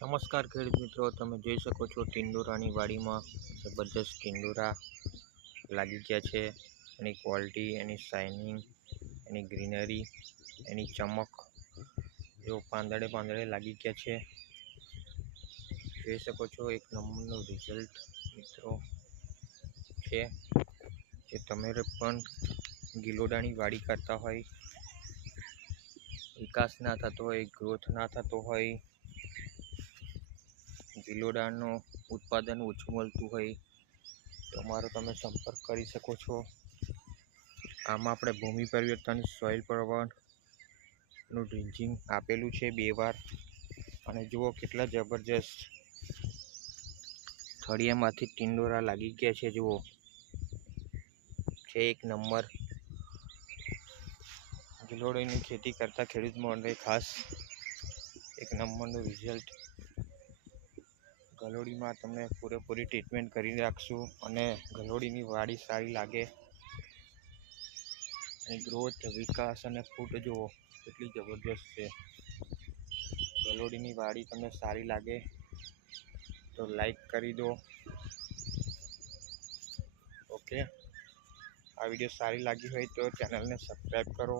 નમસ્કાર ખેડૂત મિત્રો, તમે જોઈ શકો છો ટિંડોરાની વાડીમાં જબરજસ્ત ટિંડોરા લાગી ગયા છે। એની ક્વોલિટી, એની શાઇનિંગ, એની ગ્રીનરી, એની ચમક જો પાંદડે લાગી ગયા છે। જોઈ શકો છો એક નંબરનું રિઝલ્ટ મિત્રો છે। જે તમે પણ ગિલોડાની વાડી કરતા હોય, વિકાસ ના થતો હોય, ગ્રોથ ના થતો હોય, ગિલોડાનું ઉત્પાદન ઓછું મળતું હોય તો અમારો તમે સંપર્ક કરી શકો છો। આમાં આપણે ભૂમિ પરિવર્તન, સોઇલ પ્રવર્તનનું ડ્રિંચિંગ આપેલું છે 2 વાર। અને જુઓ કેટલા જબરજસ્ત થળિયામાંથી ટિંડોરા લાગી ગયા છે। જુઓ છે એક નંબર। ગિલોડીની ખેતી કરતા ખેડૂત માટે ખાસ એક નંબરનું રિઝલ્ટ। ગલોડીમાં તમને પૂરેપૂરી ટ્રીટમેન્ટ કરી રાખશું અને ગલોડીની વાડી સારી લાગે, એની ગ્રોથ, વિકાસ અને ફૂટ જુઓ કેટલી જબરજસ્ત છે। ગલોડીની વાડી તમને સારી લાગે તો લાઈક કરી દો। ઓકે, આ વિડીયો સારી લાગી હોય તો ચેનલને સબસ્ક્રાઈબ કરો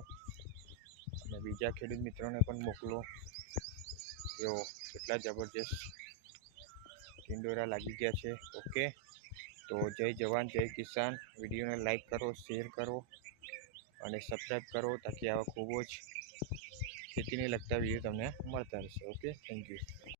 અને બીજા ખેડૂત મિત્રોને પણ મોકલો। જો કેટલા જબરજસ્ત ટિંડોરા લાગી ગયા છે। ઓકે, તો જય જવાન જય કિસાન। વિડીયોને લાઈક કરો, શેર કરો અને સબસ્ક્રાઈબ કરો તાકી આવા ખૂબ જ ખેતીને લગતા વિડીયો તમને મળતા રહેશે। Okay, thank you.